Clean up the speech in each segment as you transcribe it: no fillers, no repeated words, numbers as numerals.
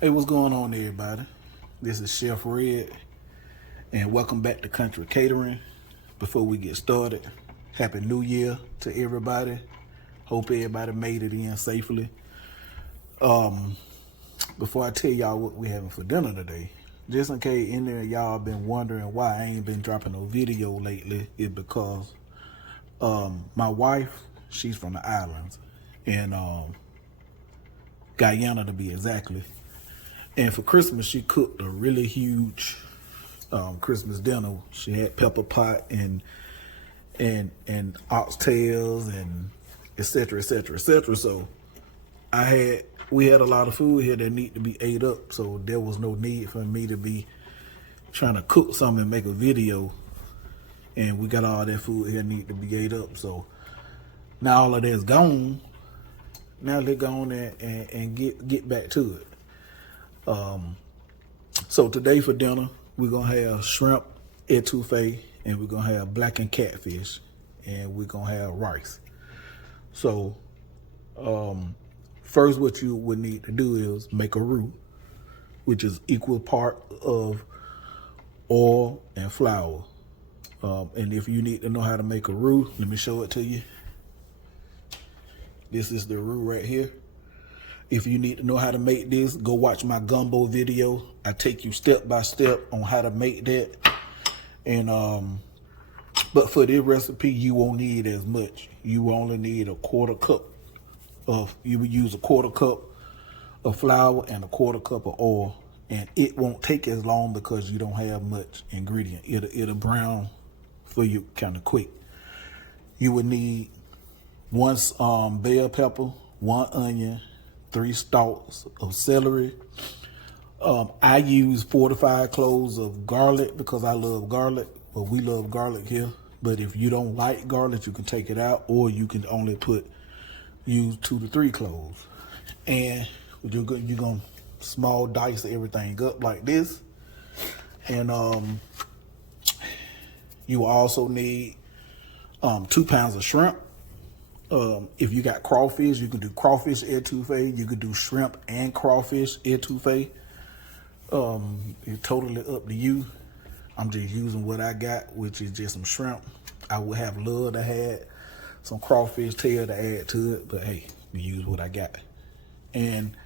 Hey, what's going on, everybody? This is Chef Red, and welcome back to Country Catering. Before we get started, Happy New Year to everybody. Hope everybody made it in safely. Before I tell y'all what we having for dinner today, just in case any of y'all been wondering why I ain't been dropping no video lately, is because my wife, she's from the islands, and Guyana to be exactly. And for Christmas, she cooked a really huge Christmas dinner. She had pepper pot and oxtails and etc. etc. etc. So we had a lot of food here that need to be ate up. So there was no need for me to be trying to cook something and make a video. And we got all that food here need to be ate up. So now all of that's gone. Now let's go on and get back to it. So today for dinner, we're going to have shrimp etouffee, and we're going to have blackened catfish, and we're going to have rice. So, first what you would need to do is make a roux, which is equal part of oil and flour. And if you need to know how to make a roux, let me show it to you. This is the roux right here. If you need to know how to make this, go watch my gumbo video. I take you step by step on how to make that. And but for this recipe, you won't need as much. You only need a quarter cup you would use a quarter cup of flour and a quarter cup of oil. And it won't take as long because you don't have much ingredient. It'll brown for you kind of quick. You would need one bell pepper, one onion, 3 stalks of celery. I use 4 to 5 cloves of garlic because I love garlic. Well, we love garlic here. But if you don't like garlic, you can take it out, or you can only use 2 to 3 cloves. And you're gonna small dice everything up like this. And you also need 2 pounds of shrimp. If you got crawfish, you can do crawfish etouffee. You could do shrimp and crawfish etouffee. It's totally up to you. I'm just using what I got, which is just some shrimp. I would have loved to have some crawfish tail to add to it, but hey, we use what I got. And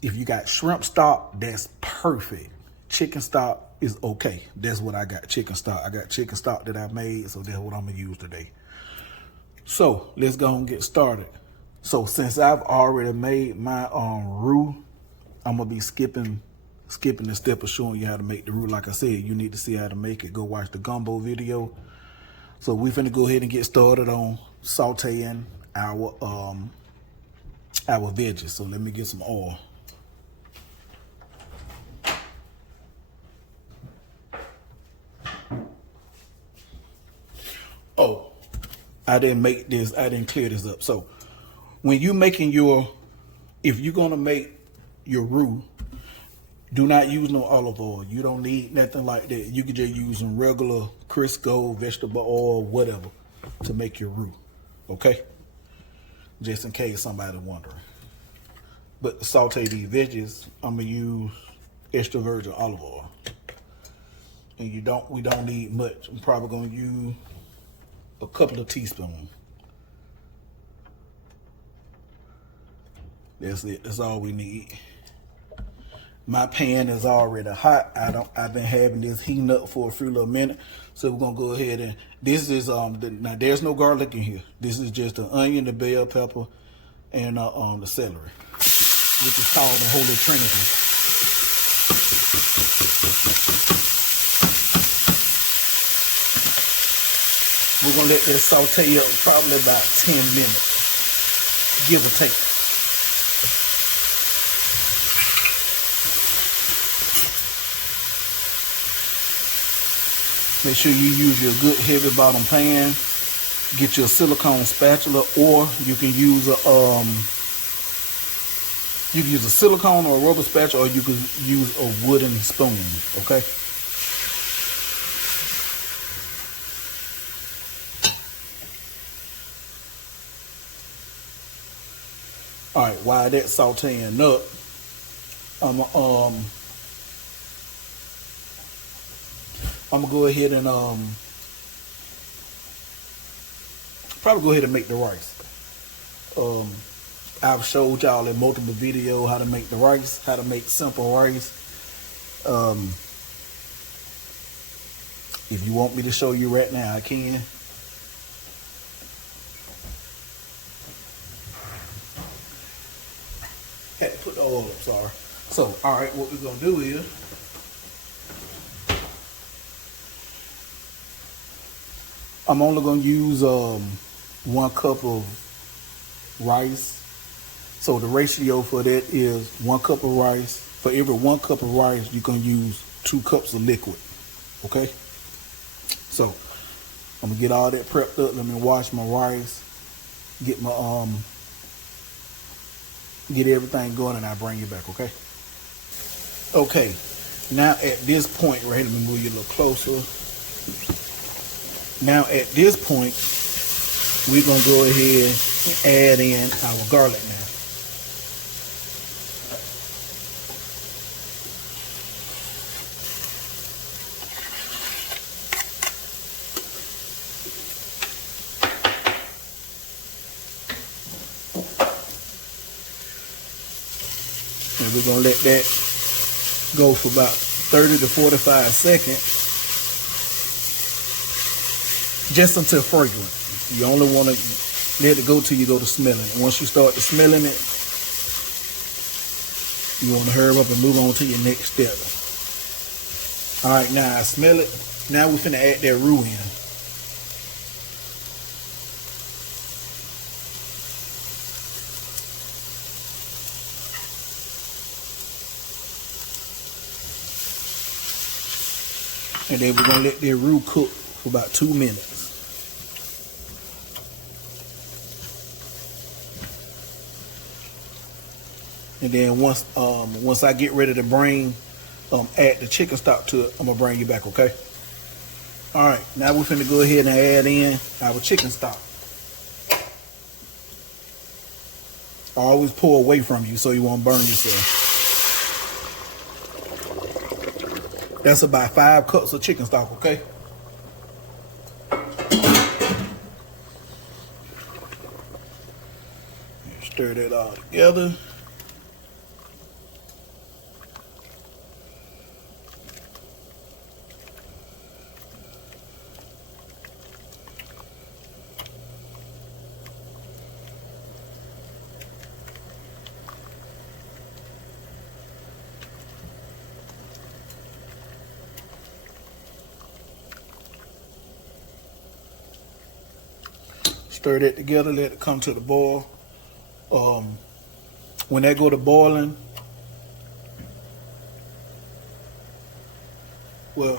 if you got shrimp stock, that's perfect. Chicken stock is okay. That's what I got, chicken stock. I got chicken stock that I made, so that's what I'm gonna use today. So let's go and get started. So since I've already made my roux, I'm gonna be skipping the step of showing you how to make the roux. Like I said, you need to see how to make it. Go watch the gumbo video. So we're finna go ahead and get started on sauteing our veggies. So let me get some oil. Oh, I didn't clear this up. So when you making if you're gonna make your roux, do not use no olive oil. You don't need nothing like that. You can just use some regular Crisco, vegetable oil, whatever, to make your roux, okay? Just in case somebody's wondering. But to saute these veggies, I'm gonna use extra virgin olive oil. And we don't need much. I'm probably gonna use a couple of teaspoons. That's it. That's all we need. My pan is already hot. I've been having this heating up for a few little minutes. So we're gonna go ahead and this is now there's no garlic in here. This is just the onion, the bell pepper, and the celery, which is called the Holy Trinity. We're gonna let this saute up probably about 10 minutes, give or take. Make sure you use your good heavy bottom pan. Get your silicone spatula, or you can use a silicone or a rubber spatula, or you can use a wooden spoon. Okay. All right, while that's sauteing up, I'm gonna go ahead and probably go ahead and make the rice. I've showed y'all in multiple videos how to make the rice, how to make simple rice. If you want me to show you right now, I can. Had to put the oil up, sorry. So, all right, what we're gonna do is I'm only gonna use 1 cup of rice. So the ratio for that is 1 cup of rice. For every 1 cup of rice, you're gonna use 2 cups of liquid. Okay? So I'm gonna get all that prepped up. Let me wash my rice, get my get everything going, and I'll bring you back, okay? Okay, now at this point, right, let me move you a little closer. Now at this point, we're gonna go ahead and add in our garlic now. And we're gonna let that go for about 30 to 45 seconds, just until fragrant. You only want to let it go till you go to smelling it. Once you start to smelling it, you want to hurry up and move on to your next step. All right, now I smell it. Now we're finna add that roux in. And then we're gonna let that roux cook for about 2 minutes. And then once I get ready to add the chicken stock to it, I'm gonna bring you back, okay? All right, now we're finna go ahead and add in our chicken stock. Always pour away from you so you won't burn yourself. That's about 5 cups of chicken stock, okay? Stir that all together. Stir that together, let it come to the boil. When that go to boiling, well,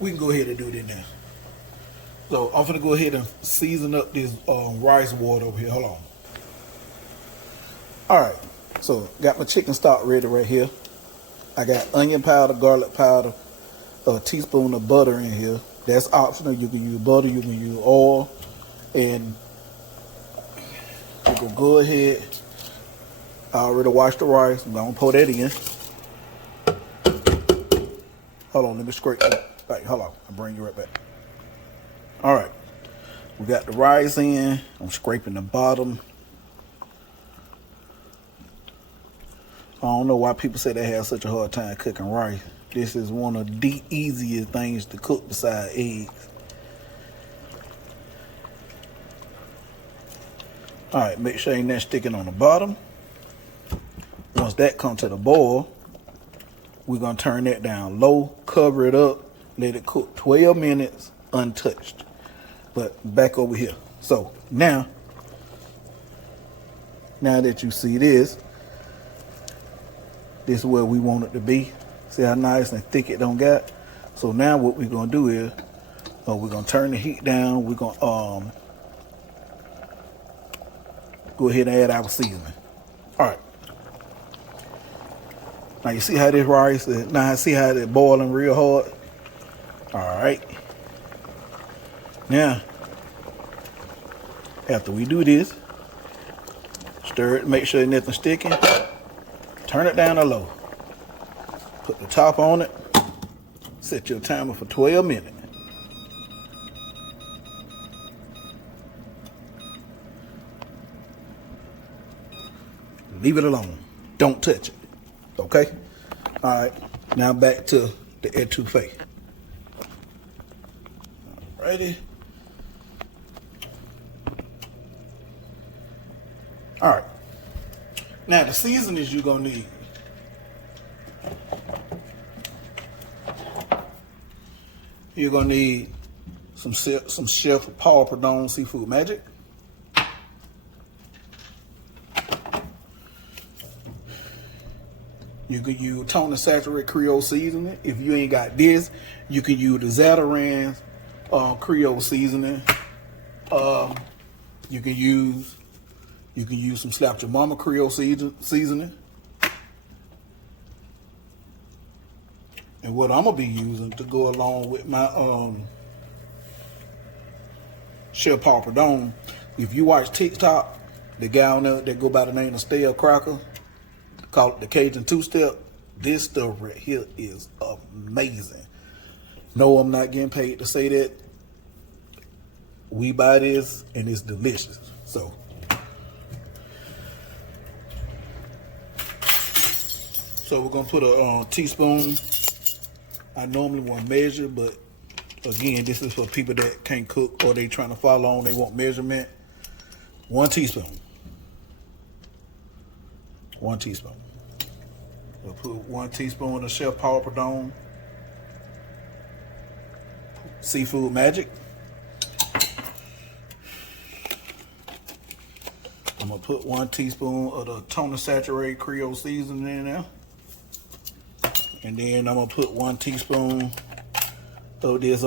we can go ahead and do it now. So I'm gonna go ahead and season up this rice water over here. Hold on. All right, so got my chicken stock ready right here. I got onion powder, garlic powder, a teaspoon of butter in here. That's optional. You can use butter, you can use oil. And we're gonna go ahead. I already washed the rice. I'm gonna pour that in. Hold on, let me scrape that. Right, hold on, I'll bring you right back. All right, we got the rice in. I'm scraping the bottom. I don't know why people say they have such a hard time cooking rice. This is one of the easiest things to cook besides eggs. All right, make sure ain't that sticking on the bottom. Once that comes to the boil, we're gonna turn that down low, cover it up, let it cook 12 minutes untouched. But back over here. So now that you see this is where we want it to be. See how nice and thick it don't got? So now what we're gonna do is, we're gonna turn the heat down. We're gonna go ahead and add our seasoning. All right. Now you see how this rice is, now see how it's boiling real hard? All right. Now, after we do this, stir it, make sure nothing's sticking. Turn it down to low. Put the top on it. Set your timer for 12 minutes. Leave it alone. Don't touch it. Okay? Alright. Now back to the etouffee. Alrighty. Alright. Now the seasonings you're gonna need. You're gonna need some Chef Paul Prudhomme Seafood Magic. You can use tone and saturated Creole seasoning. If you ain't got this, you can use the Zatarain's Creole seasoning. You can use some Slap Your Mama Creole seasoning. And what I'm gonna be using to go along with my Chef Paul Prudhomme, if you watch TikTok, the guy on there that go by the name of Stale Crocker, call it the Cajun two-step. This stuff right here is amazing. No, I'm not getting paid to say that. We buy this and it's delicious. So we're gonna put a teaspoon. I normally want to measure, but again, this is for people that can't cook or they trying to follow on. They want measurement. 1 teaspoon. 1 teaspoon. We'll put 1 teaspoon of Chef Paul Prudhomme Seafood Magic. I'm gonna put 1 teaspoon of the tone and saturated Creole seasoning in there. And then I'm gonna put 1 teaspoon of this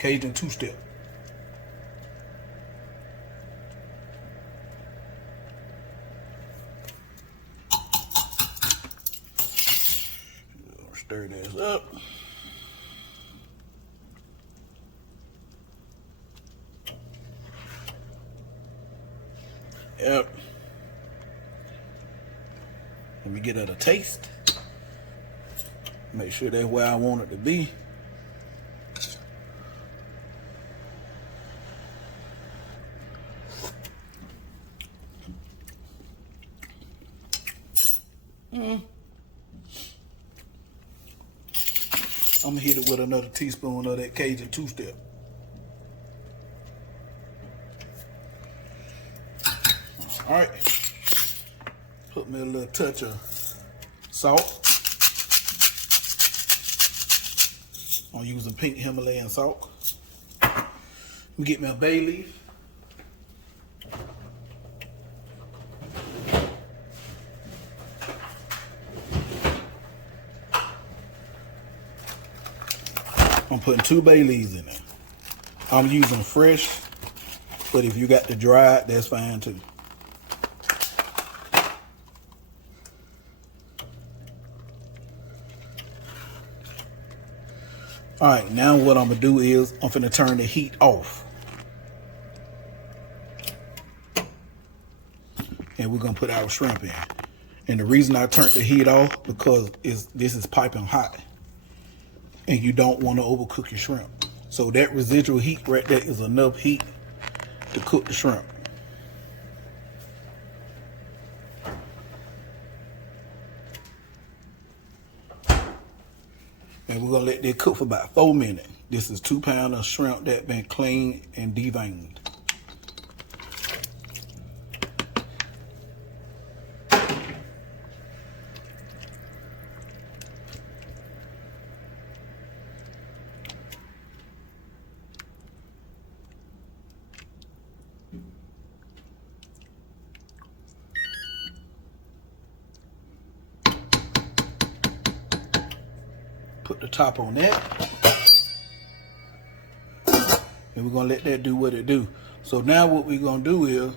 Cajun two-step. Stir this up. Yep. Let me get it a taste. Make sure that's where I want it to be. I'm gonna hit it with another teaspoon of that Cajun two-step. All right. Put me a little touch of salt. I'm using pink Himalayan salt. Get me a bay leaf. I'm putting 2 bay leaves in there. I'm using fresh, but if you got the dried, that's fine too. All right, now what I'm gonna do is I'm finna turn the heat off. And we're gonna put our shrimp in. And the reason I turned the heat off because this is piping hot. And you don't want to overcook your shrimp. So that residual heat right there is enough heat to cook the shrimp. And we're gonna let that cook for about 4 minutes. This is 2 pounds of shrimp that been cleaned and deveined. Put the top on that. And we're gonna let that do what it do. So now what we're gonna do is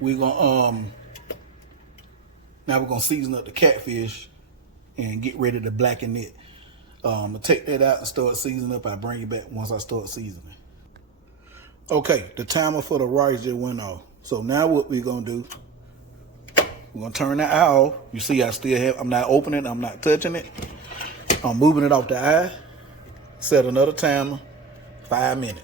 we're gonna now we're gonna season up the catfish and get ready to blacken it. I'm gonna take that out and start seasoning up. I'll bring you back once I start seasoning. Okay, the timer for the rice just went off. So now what we're gonna do, We're gonna turn the eye off. You see I still have, I'm not opening, I'm not touching it. I'm moving it off the eye. Set another timer, 5 minutes.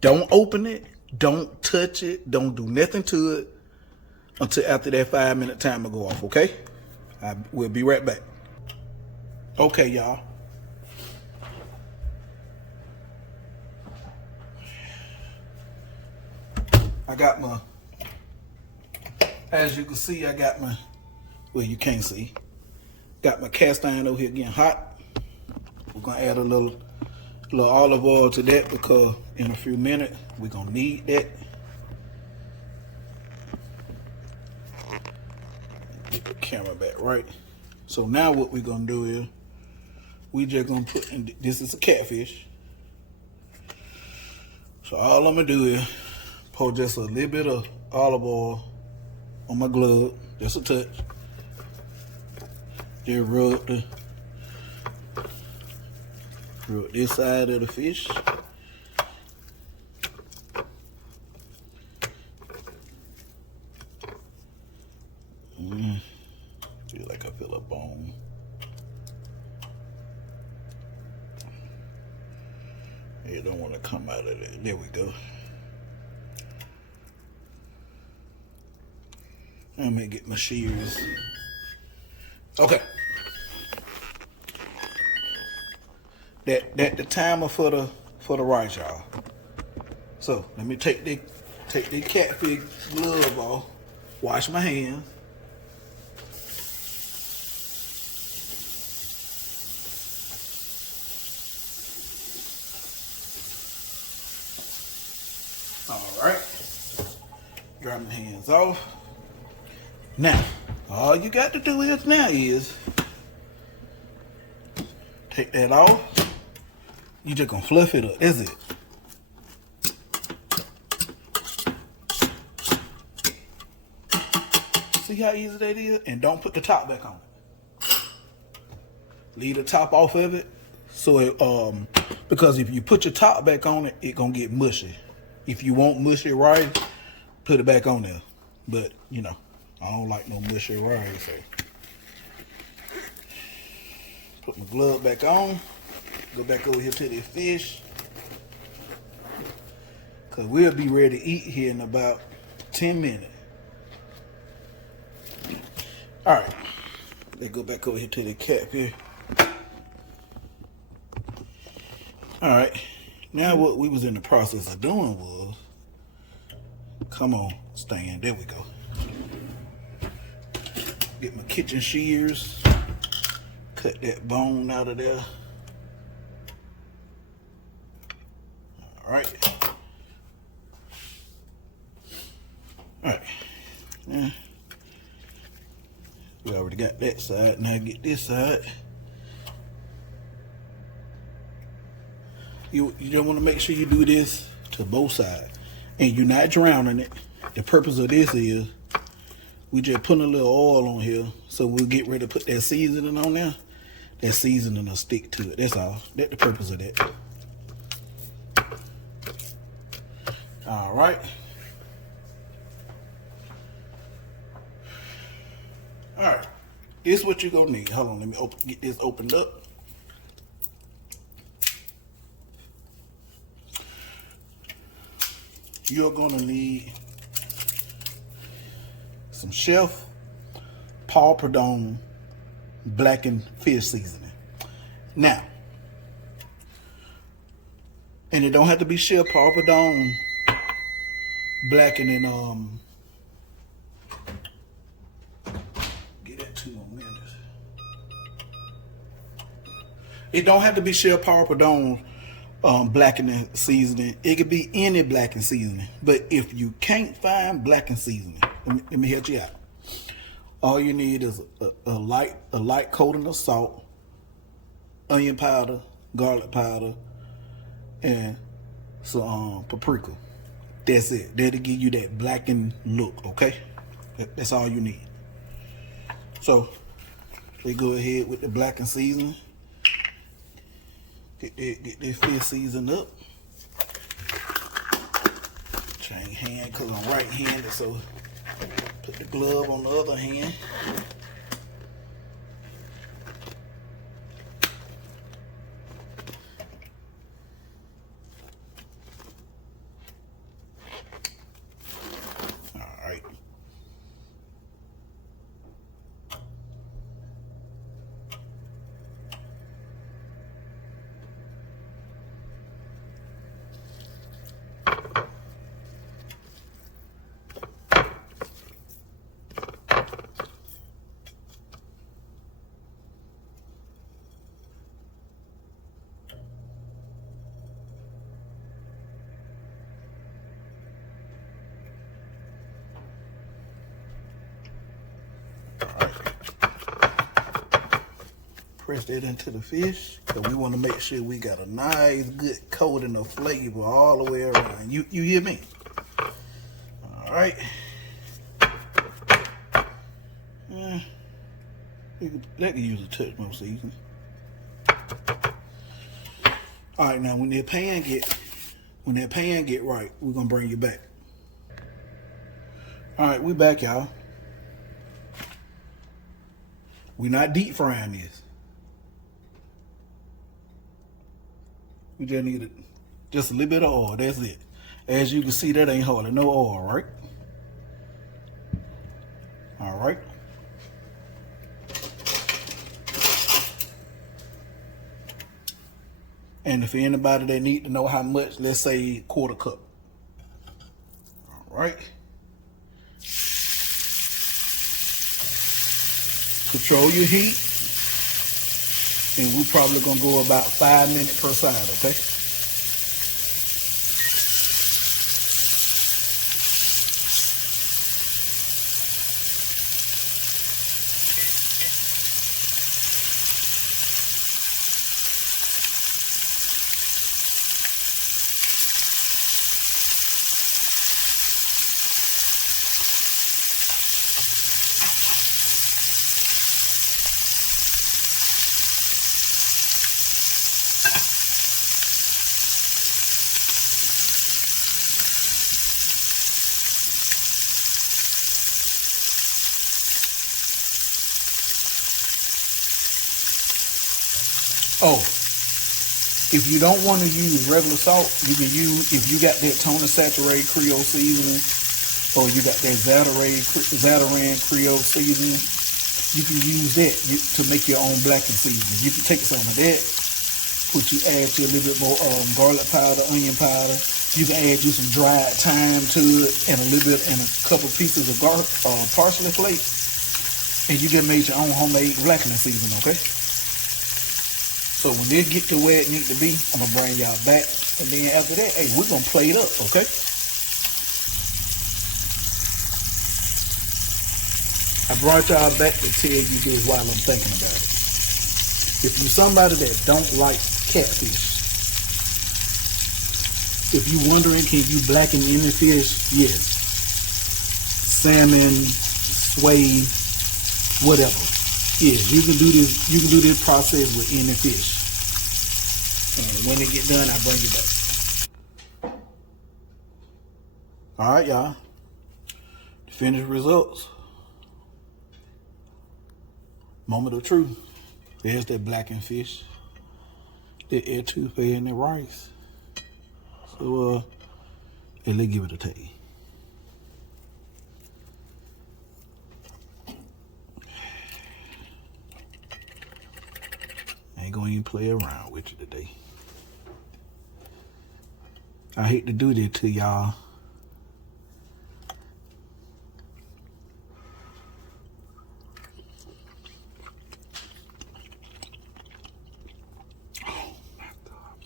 Don't open it, don't touch it, don't do nothing to it until after that 5-minute timer go off, okay? We'll be right back. Okay, y'all. I got my, as you can see, I got my, well, you can't see. Got my cast iron over here getting hot. We're gonna add a little olive oil to that because in a few minutes we're gonna need that. Get the camera back right. So now what we're gonna do is we just gonna put in, this is a catfish. So all I'm gonna do is pour just a little bit of olive oil on my glove, just a touch. Just rub this side of the fish. Feel like I feel a bone. You don't want to come out of it. There we go. Let me get my shears. Okay. That the timer for the rice, y'all. So let me take the catfish glove off. Wash my hands. All right. Dry my hands off. Now, all you got to do is take that off. You just gonna fluff it up. That's it. See how easy that is? And don't put the top back on it. Leave the top off of it. So it, because if you put your top back on it, it gonna get mushy. If you want mushy rice, put it back on there. But you know, I don't like no mushy rice. So put my glove back on. Go back over here to the fish. Cause we'll be ready to eat here in about 10 minutes. All right, let's go back over here to the catfish. All right, now what we was in the process of doing was, come on, stand, there we go. Get my kitchen shears, cut that bone out of there. All right. All right. Now, we already got that side. Now get this side. You don't want to make sure you do this to both sides. And you're not drowning it. The purpose of this is we just put a little oil on here so we'll get ready to put that seasoning on there. That seasoning will stick to it. That's all. That's the purpose of that. All right. All right. This is what you're going to need. Hold on. Let me get this opened up. You're going to need some Chef Paul Prudhomme blackened fish seasoning. Now, and it don't have to be Chef Paul Prudhomme blackened and get that 2 more minutes. It don't have to be Chef Paul Prudhomme blackened seasoning. It could be any blackened seasoning. But if you can't find blackened seasoning, let me help you out. All you need is a light coating of salt, onion powder, garlic powder, and some paprika. That's it. That'll give you that blackened look, okay? That's all you need. So, we go ahead with the blackened seasoning. Get that fish seasoned up. Change hand because I'm right-handed, so put the glove on the other hand. Press that into the fish, because we want to make sure we got a nice, good coating of flavor all the way around. You hear me? All right. That can use a touch more seasoning. All right, now when that pan get right, we're gonna bring you back. All right, we back, y'all. We're not deep frying this. We just need just a little bit of oil. That's it. As you can see, that ain't hardly no oil, right? All right. And if anybody that need to know how much, let's say 1/4 cup. All right. Control your heat. And we're probably gonna go about 5 minutes per side, okay? Oh, if you don't want to use regular salt, you can use, if you got that toner saturated Creole seasoning, or you got that Zatarain Creole seasoning, you can use that to make your own blackened seasoning. You can take some of that, add to a little bit more garlic powder, onion powder. You can add you some dried thyme to it, and a little bit, and a couple pieces of parsley flakes, and you just made your own homemade blackening seasoning, okay? So when they get to where it needs to be, I'm gonna bring y'all back, and then after that, hey, we're gonna play it up, okay? I brought y'all back to tell you this while I'm thinking about it. If you're somebody that don't like catfish, if you're wondering, can you blacken any fish? Yes. Salmon, sway, whatever. Yes, you can do this. You can do this process with any fish. And when it get done, I bring it back. All right, y'all. The finished results. Moment of truth. There's that blackened fish, the etouffee, and the rice. So, let's give it a taste. I ain't gonna even play around with you today. I hate to do this to y'all. Oh my God.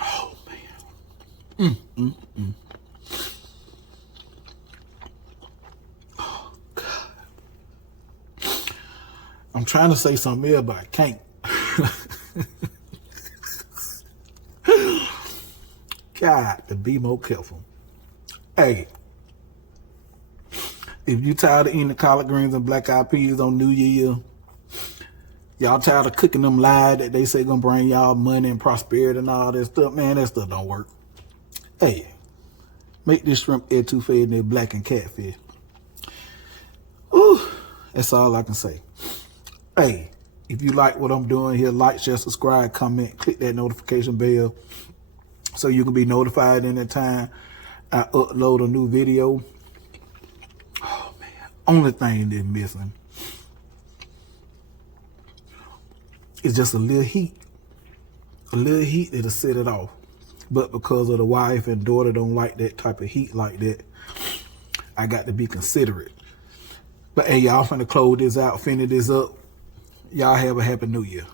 Oh man. Oh God. I'm trying to say something else, but I can't. God, to be more careful. Hey, if you tired of eating the collard greens and black eyed peas on New Year, Y'all tired of cooking them lies that they say gonna bring y'all money and prosperity and all that stuff? Man, that stuff don't work. Hey, make this shrimp etouffee and this blackened catfish. Ooh, that's all I can say. Hey, if you like what I'm doing here, like, share, subscribe, comment, click that notification bell so you can be notified anytime I upload a new video. Oh, man. Only thing that's missing is just a little heat. A little heat that'll set it off. But because of the wife and daughter don't like that type of heat like that, I got to be considerate. But hey, y'all finna close this out, finish this up. Y'all have a happy new year.